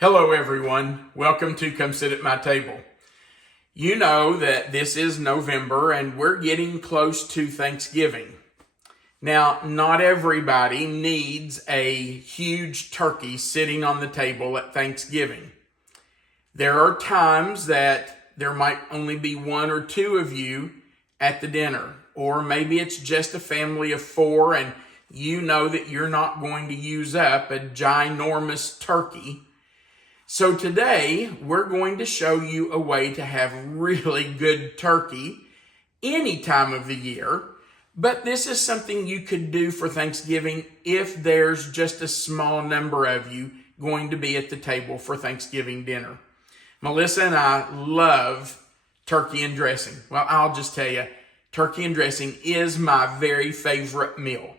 Hello everyone, welcome to Come Sit at My Table. You know that this is November and we're getting close to Thanksgiving. Now, not everybody needs a huge turkey sitting on the table at Thanksgiving. There are times that there might only be one or two of you at the dinner, or maybe it's just a family of four and you know that you're not going to use up a ginormous turkey. So today, we're going to show you a way to have really good turkey any time of the year, but this is something you could do for Thanksgiving if there's just a small number of you going to be at the table for Thanksgiving dinner. Melissa and I love turkey and dressing. Well, I'll just tell you, turkey and dressing is my very favorite meal.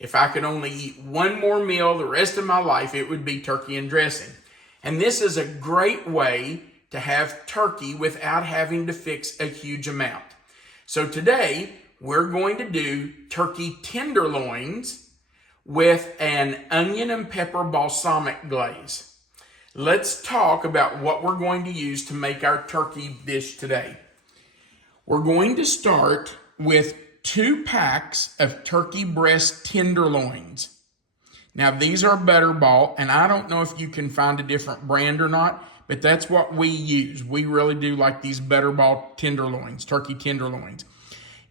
If I could only eat one more meal the rest of my life, it would be turkey and dressing. And this is a great way to have turkey without having to fix a huge amount. So today, we're going to do turkey tenderloins with an onion and pepper balsamic glaze. Let's talk about what we're going to use to make our turkey dish today. We're going to start with 2 packs of turkey breast tenderloins. Now, these are Butterball, and I don't know if you can find a different brand or not, but that's what we use. We really do like these Butterball tenderloins, turkey tenderloins.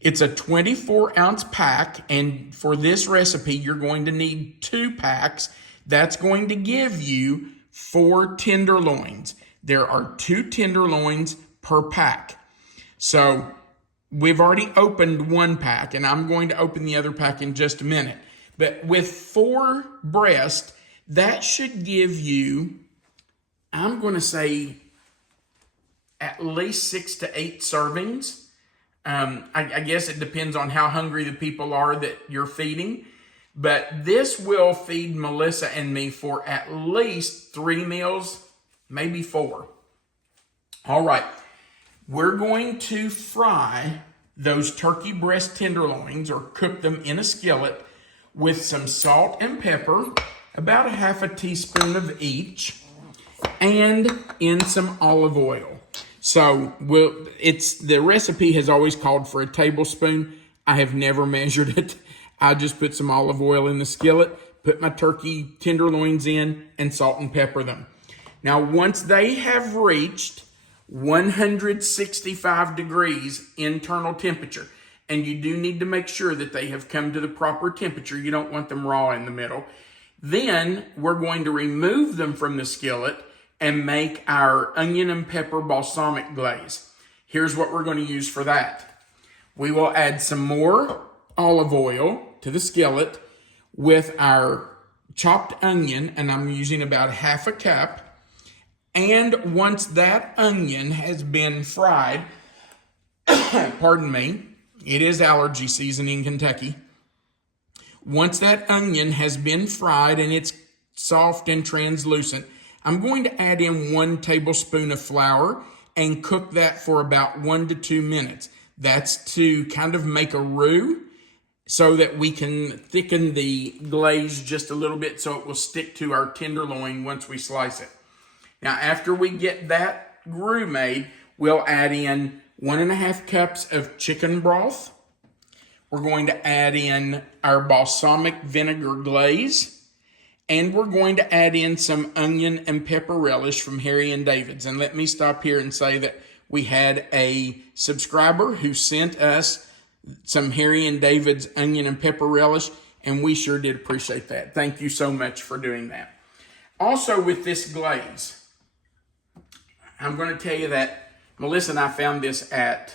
It's a 24-ounce pack, and for this recipe, you're going to need 2 packs. That's going to give you 4 tenderloins. There are 2 tenderloins per pack. So we've already opened 1 pack, and I'm going to open the other pack in just a minute. But with 4 breast, that should give you, I'm going to say, at least 6 to 8 servings. I guess it depends on how hungry the people are that you're feeding. But this will feed Melissa and me for at least 3 meals, maybe 4. All right, we're going to fry those turkey breast tenderloins or cook them in a skillet with some salt and pepper, about 1/2 teaspoon of each, and in some olive oil. So the recipe has always called for a tablespoon. I have never measured it. I just put some olive oil in the skillet, put my turkey tenderloins in, and salt and pepper them. Now, once they have reached 165 degrees internal temperature, and you do need to make sure that they have come to the proper temperature. You don't want them raw in the middle. Then we're going to remove them from the skillet and make our onion and pepper balsamic glaze. Here's what we're going to use for that. We will add some more olive oil to the skillet with our chopped onion, and I'm using about 1/2 cup. And once that onion has been fried, pardon me, it is allergy season in Kentucky. Once that onion has been fried and it's soft and translucent, I'm going to add in 1 tablespoon of flour and cook that for about 1 to 2 minutes. That's to kind of make a roux so that we can thicken the glaze just a little bit so it will stick to our tenderloin once we slice it. Now, after we get that roux made, we'll add in 1.5 cups of chicken broth. We're going to add in our balsamic vinegar glaze. And we're going to add in some onion and pepper relish from Harry and David's. And let me stop here and say that we had a subscriber who sent us some Harry and David's onion and pepper relish, and we sure did appreciate that. Thank you so much for doing that. Also with this glaze, I'm going to tell you that Melissa and I found this at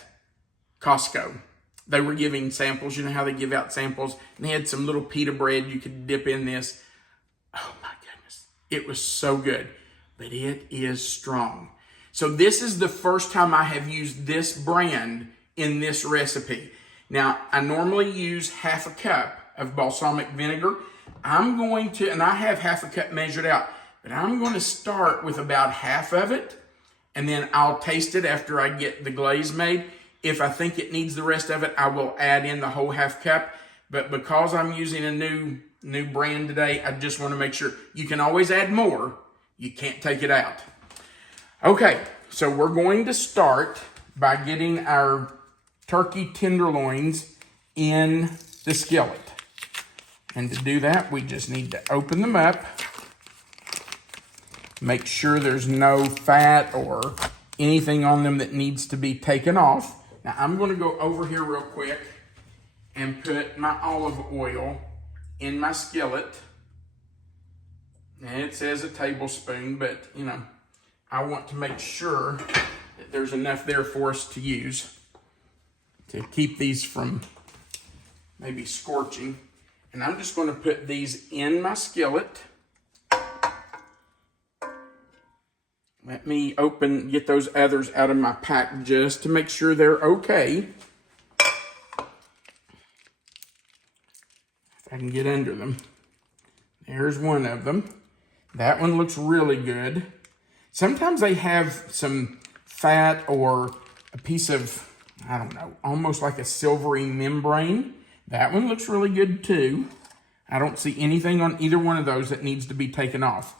Costco. They were giving samples. You know how they give out samples? And they had some little pita bread you could dip in this. Oh my goodness. It was so good. But it is strong. So this is the first time I have used this brand in this recipe. Now, I normally use 1/2 cup of balsamic vinegar. I'm going to, and I have 1/2 cup measured out, but I'm going to start with about half of it. And then I'll taste it after I get the glaze made. If I think it needs the rest of it, I will add in the whole 1/2 cup. But because I'm using a new brand today, I just want to make sure. You can always add more. You can't take it out. Okay, so we're going to start by getting our turkey tenderloins in the skillet. And to do that, we just need to open them up. Make sure there's no fat or anything on them that needs to be taken off. Now I'm going to go over here real quick and put my olive oil in my skillet. And it says a tablespoon, but you know, I want to make sure that there's enough there for us to use to keep these from maybe scorching. And I'm just going to put these in my skillet. Let me get those others out of my pack just to make sure they're okay. If I can get under them. There's one of them. That one looks really good. Sometimes they have some fat or a piece of, I don't know, almost like a silvery membrane. That one looks really good too. I don't see anything on either one of those that needs to be taken off.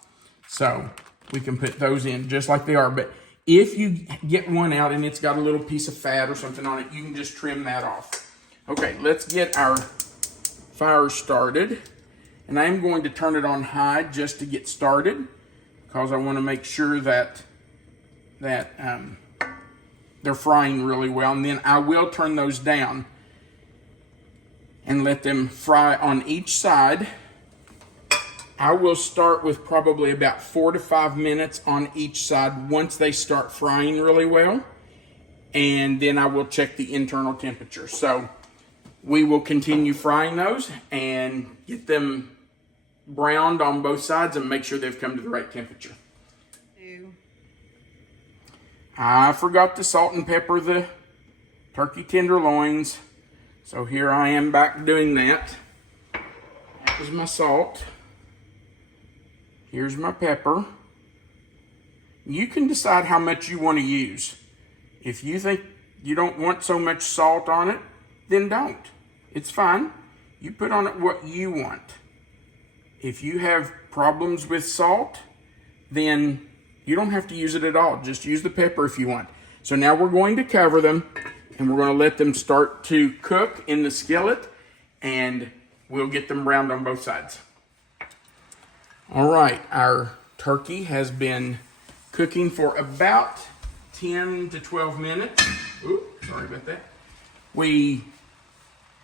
So we can put those in just like they are. But if you get one out and it's got a little piece of fat or something on it, you can just trim that off. Okay, let's get our fire started. And I'm going to turn it on high just to get started because I want to make sure that they're frying really well. And then I will turn those down and let them fry on each side. I will start with probably about 4 to 5 minutes on each side once they start frying really well. And then I will check the internal temperature. So we will continue frying those and get them browned on both sides and make sure they've come to the right temperature. I forgot to salt and pepper the turkey tenderloins. So here I am back doing that. That was my salt. Here's my pepper. You can decide how much you want to use. If you think you don't want so much salt on it, then don't. It's fine. You put on it what you want. If you have problems with salt, then you don't have to use it at all. Just use the pepper if you want. So now we're going to cover them and we're going to let them start to cook in the skillet and we'll get them browned on both sides. All right, our turkey has been cooking for about 10 to 12 minutes. Oops, sorry about that. We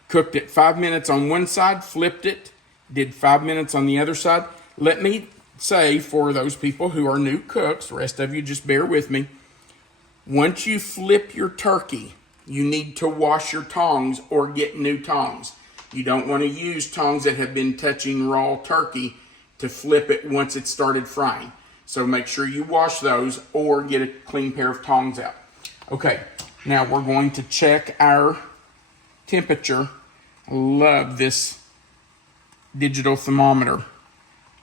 cooked it 5 minutes on one side, flipped it, did 5 minutes on the other side. Let me say for those people who are new cooks, the rest of you just bear with me. Once you flip your turkey, you need to wash your tongs or get new tongs. You don't want to use tongs that have been touching raw turkey to flip it once it started frying. So make sure you wash those or get a clean pair of tongs out. Okay, now we're going to check our temperature. I love this digital thermometer.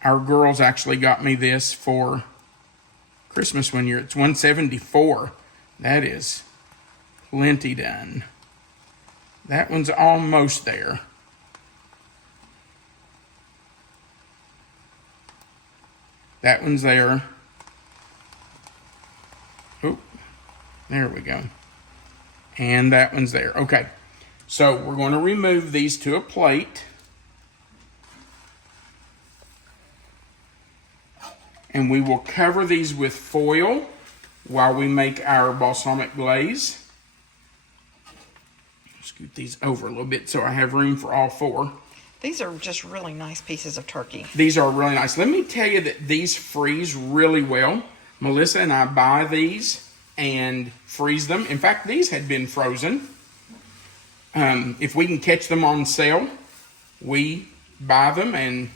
Our girls actually got me this for Christmas one year. It's 174. That is plenty done. That one's almost there. That one's there. Oh, there we go. And that one's there. Okay, so we're going to remove these to a plate. And we will cover these with foil while we make our balsamic glaze. Scoot these over a little bit so I have room for all four. These are just really nice pieces of turkey. These are really nice. Let me tell you that these freeze really well. Melissa and I buy these and freeze them. In fact, these had been frozen. If we can catch them on sale, we buy them and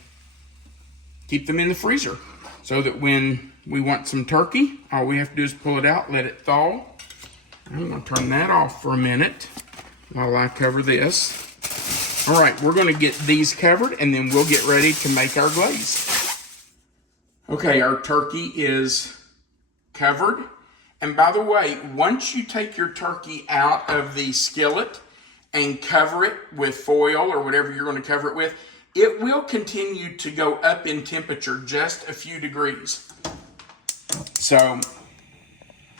keep them in the freezer so that when we want some turkey, all we have to do is pull it out, let it thaw. I'm going to turn that off for a minute while I cover this. All right, we're going to get these covered and then we'll get ready to make our glaze. Okay, our turkey is covered. And by the way, once you take your turkey out of the skillet and cover it with foil or whatever you're going to cover it with, it will continue to go up in temperature just a few degrees. So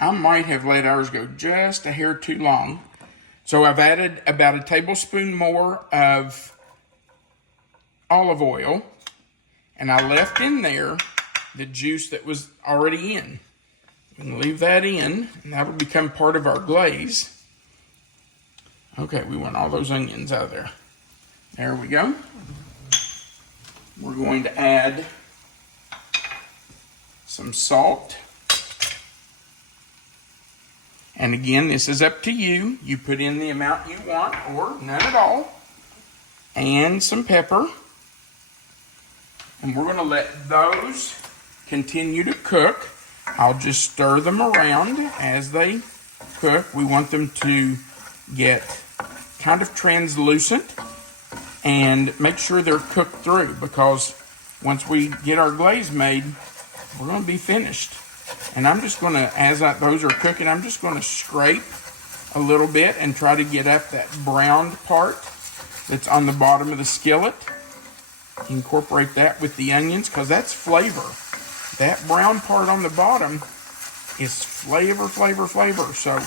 I might have let ours go just a hair too long. So I've added about a tablespoon more of olive oil, and I left in there the juice that was already in. And leave that in, and that would become part of our glaze. Okay, we want all those onions out of there. There we go. We're going to add some salt. And again, this is up to you. You put in the amount you want or none at all. And some pepper. And we're going to let those continue to cook. I'll just stir them around as they cook. We want them to get kind of translucent and make sure they're cooked through, because once we get our glaze made, we're going to be finished. And I'm just going to, as those are cooking, I'm just going to scrape a little bit and try to get up that browned part that's on the bottom of the skillet. Incorporate that with the onions, because that's flavor. That brown part on the bottom is flavor. So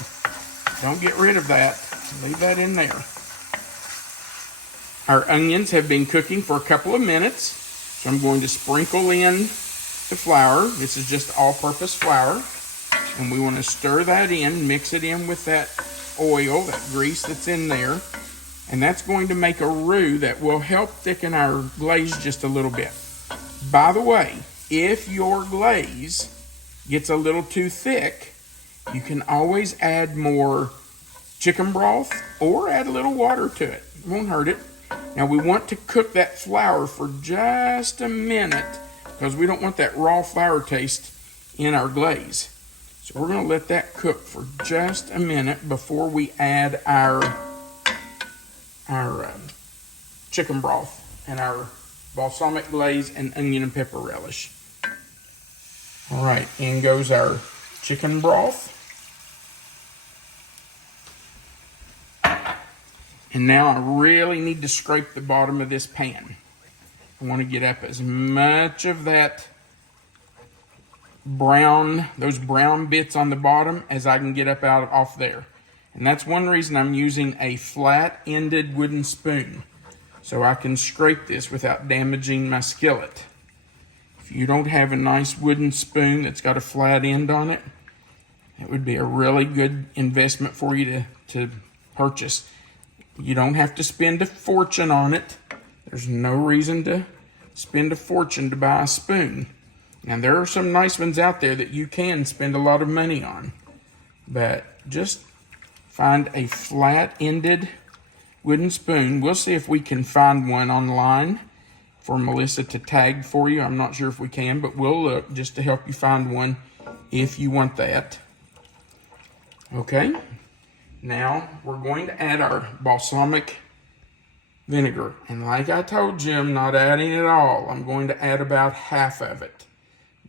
don't get rid of that. Leave that in there. Our onions have been cooking for a couple of minutes. So I'm going to sprinkle in the flour. This is just all-purpose flour. And we want to stir that in, mix it in with that oil, that grease that's in there. And that's going to make a roux that will help thicken our glaze just a little bit. By the way, if your glaze gets a little too thick, you can always add more chicken broth or add a little water to it. It won't hurt it. Now we want to cook that flour for just a minute, because we don't want that raw flour taste in our glaze. So we're going to let that cook for just a minute before we add our chicken broth and our balsamic glaze and onion and pepper relish. All right, in goes our chicken broth. And now I really need to scrape the bottom of this pan. I want to get up as much of that brown, those brown bits on the bottom, as I can get up out off there. And that's one reason I'm using a flat-ended wooden spoon, so I can scrape this without damaging my skillet. If you don't have a nice wooden spoon that's got a flat end on it, it would be a really good investment for you to purchase. You don't have to spend a fortune on it. There's no reason to spend a fortune to buy a spoon. Now, there are some nice ones out there that you can spend a lot of money on, but just find a flat-ended wooden spoon. We'll see if we can find one online for Melissa to tag for you. I'm not sure if we can, but we'll look just to help you find one if you want that. Okay, now we're going to add our balsamic vinegar. And like I told you, I'm not adding it all. I'm going to add about half of it,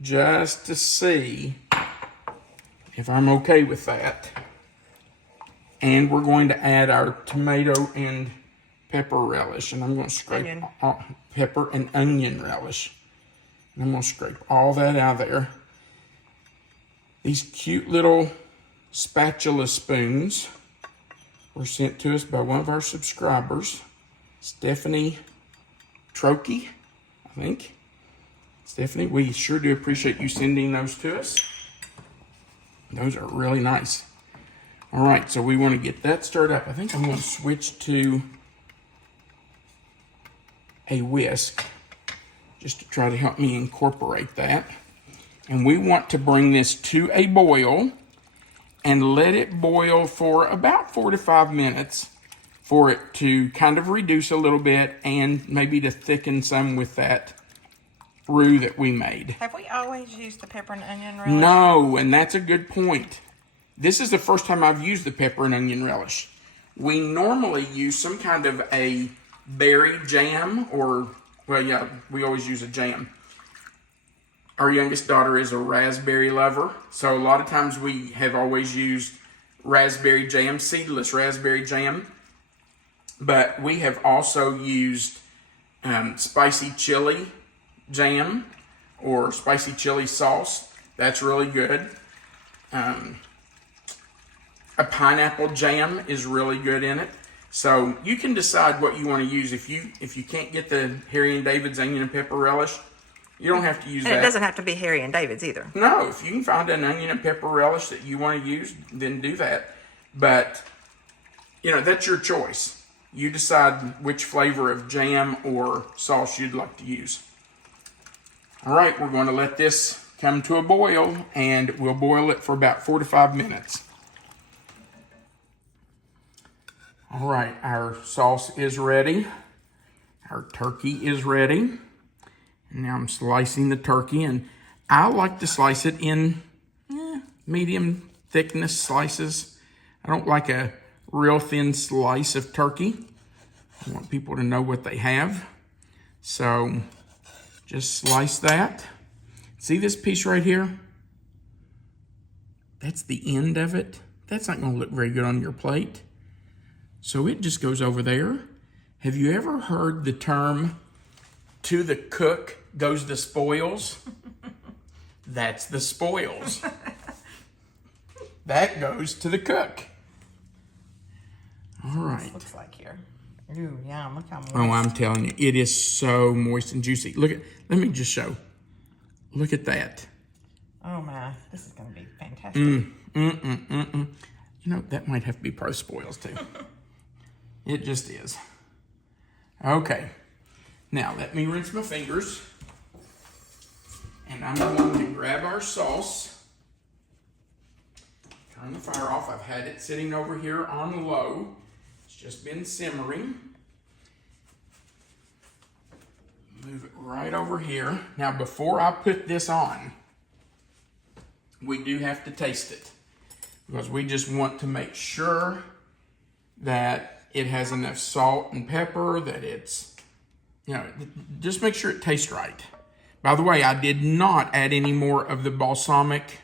just to see if I'm okay with that. And we're going to add our tomato and pepper relish. And I'm going to scrape pepper and onion relish. And I'm going to scrape all that out of there. These cute little spatula spoons were sent to us by one of our subscribers, Stephanie Trokey, I think. Stephanie, we sure do appreciate you sending those to us. Those are really nice. All right, so we want to get that stirred up. I think I'm going to switch to a whisk just to try to help me incorporate that. And we want to bring this to a boil and let it boil for about 4 to 5 minutes for it to kind of reduce a little bit and maybe to thicken some with that roux that we made. Have we always used the pepper and onion relish? No, and that's a good point. This is the first time I've used the pepper and onion relish. We normally use some kind of a berry jam, or, well, yeah, we always use a jam. Our youngest daughter is a raspberry lover, so a lot of times we have always used raspberry jam, seedless raspberry jam. But we have also used spicy chili jam or spicy chili sauce. That's really good. A pineapple jam is really good in it. So you can decide what you want to use. If you can't get the Harry and David's onion and pepper relish, you don't have to use that. And it doesn't have to be Harry and David's either. No, if you can find an onion and pepper relish that you want to use, then do that. But, that's your choice. You decide which flavor of jam or sauce you'd like to use. All right, we're going to let this come to a boil, and we'll boil it for about 4 to 5 minutes. All right, our sauce is ready. Our turkey is ready. And now I'm slicing the turkey, and I like to slice it in medium thickness slices. I don't like a real thin slice of turkey. I want people to know what they have. So just slice that. See this piece right here? That's the end of it. That's not going to look very good on your plate. So it just goes over there. Have you ever heard the term, to the cook goes the spoils? That's the spoils. That goes to the cook. All right. Looks like here. Ooh, yum. Look how moist. Oh, I'm telling you, it is so moist and juicy. Let me just show. Look at that. Oh my, this is going to be fantastic. That might have to be part of spoils too. It just is. Okay. Now, let me rinse my fingers. And I'm going to grab our sauce. Turn the fire off. I've had it sitting over here on low. It's just been simmering. Move it right over here. Now, before I put this on, we do have to taste it. Because we just want to make sure that it has enough salt and pepper, that it's, just make sure it tastes right. By the way, I did not add any more of the balsamic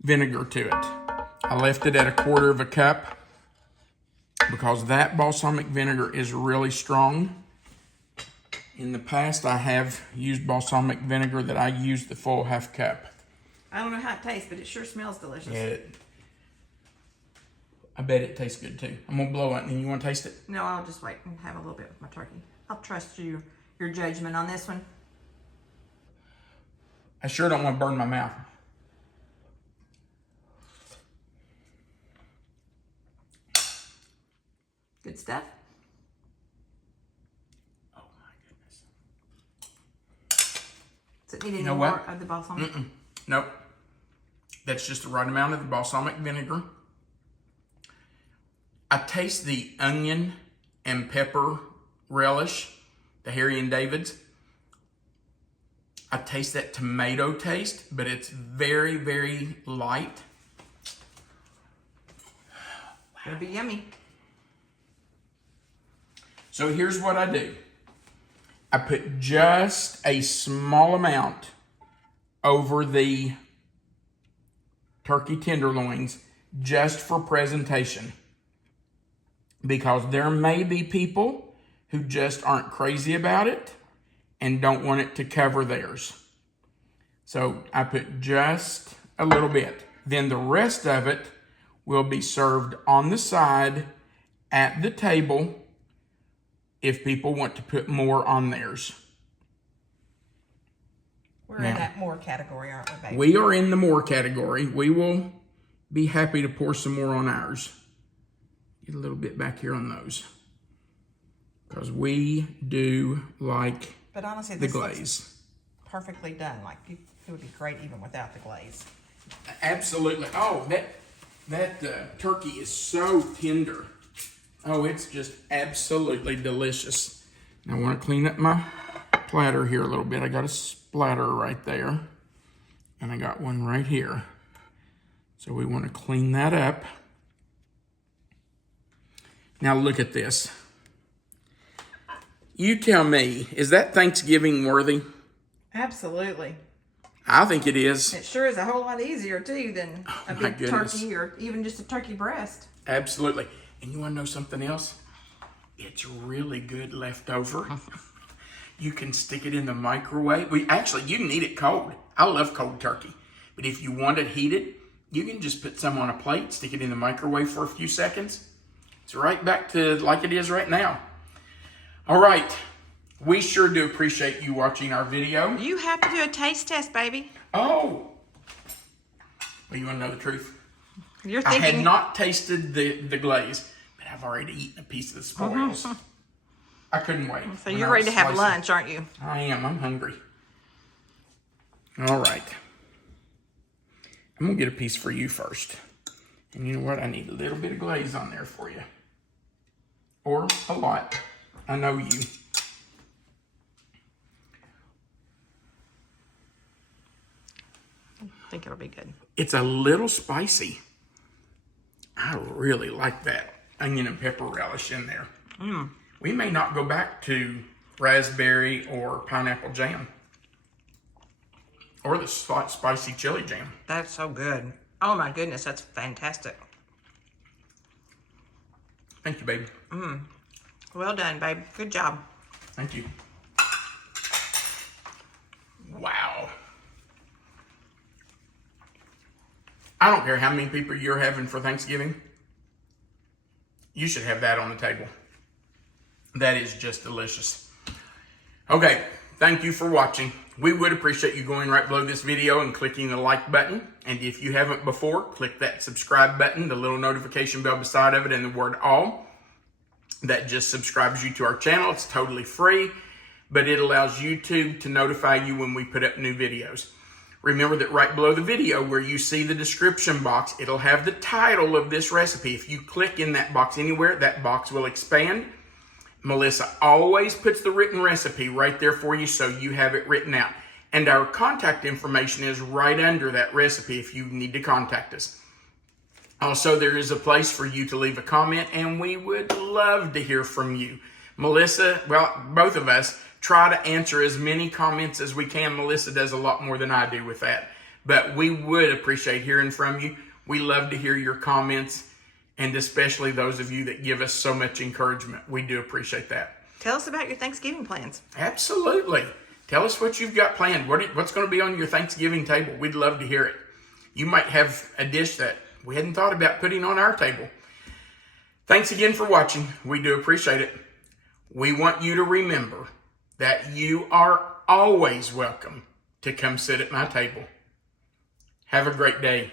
vinegar to it. I left it at 1/4 cup because that balsamic vinegar is really strong. In the past, I have used balsamic vinegar that I used the full 1/2 cup. I don't know how it tastes, but it sure smells delicious. Yeah, I bet it tastes good too. I'm gonna blow it, and then you want to taste it? No, I'll just wait and have a little bit with my turkey. I'll trust your judgment on this one. I sure don't want to burn my mouth. Good stuff. Oh my goodness. Does it need any know more what? of the balsamic? Nope. That's just the right amount of the balsamic vinegar. I taste the onion and pepper relish, the Harry and David's. I taste that tomato taste, but it's very, very light. It'll be yummy. So here's what I do. I put just a small amount over the turkey tenderloins just for presentation. Because there may be people who just aren't crazy about it and don't want it to cover theirs. So I put just a little bit. Then the rest of it will be served on the side at the table if people want to put more on theirs. We're in that more category, aren't we, baby? We are in the more category. We will be happy to pour some more on ours. Get a little bit back here on those. Because we do like but honestly, the this glaze. Perfectly done. Like, it would be great even without the glaze. Absolutely. Oh, that turkey is so tender. Oh, it's just absolutely delicious. Now I want to clean up my platter here a little bit. I got a splatter right there. And I got one right here. So we want to clean that up. Now look at this. You tell me, is that Thanksgiving worthy? Absolutely. I think it is. It sure is a whole lot easier, too, than a my big goodness. turkey or even just a turkey breast. Absolutely. And you want to know something else? It's really good leftover. You can stick it in the microwave. You can eat it cold. I love cold turkey But if you want it heated, you can just put some on a plate, stick it in the microwave for a few seconds. It's right back to like it is right now. All right. We sure do appreciate you watching our video. You have to do a taste test, baby. Oh. Well, you want to know the truth? You're I thinking... had not tasted the glaze, but I've already eaten a piece of the spoils. I couldn't wait. So you're ready to have lunch, aren't you? I am. I'm hungry. All right. I'm going to get a piece for you first. And you know what? I need a little bit of glaze on there for you. Or a lot. I know you. I think it'll be good. It's a little spicy. I really like that onion and pepper relish in there. We may not go back to raspberry or pineapple jam. Or the spicy chili jam. That's so good. Oh my goodness, that's fantastic. Thank you, baby. Well done, babe. Good job. Thank you. Wow. I don't care how many people you're having for Thanksgiving. You should have that on the table. That is just delicious. Okay, thank you for watching. We would appreciate you going right below this video and clicking the like button. And if you haven't before, click that subscribe button, the little notification bell beside of it, and the word all. That just subscribes you to our channel. It's totally free, but it allows YouTube to notify you when we put up new videos. Remember that right below the video where you see the description box, it'll have the title of this recipe. If you click in that box anywhere, that box will expand. Melissa always puts the written recipe right there for you so you have it written out. And our contact information is right under that recipe if you need to contact us. Also, there is a place for you to leave a comment, and we would love to hear from you. Melissa, well, both of us, try to answer as many comments as we can. Melissa does a lot more than I do with that. But we would appreciate hearing from you. We love to hear your comments, and especially those of you that give us so much encouragement. We do appreciate that. Tell us about your Thanksgiving plans. Absolutely. Tell us what you've got planned. What's going to be on your Thanksgiving table? We'd love to hear it. You might have a dish that we hadn't thought about putting on our table. Thanks again for watching. We do appreciate it. We want you to remember that you are always welcome to come sit at my table. Have a great day.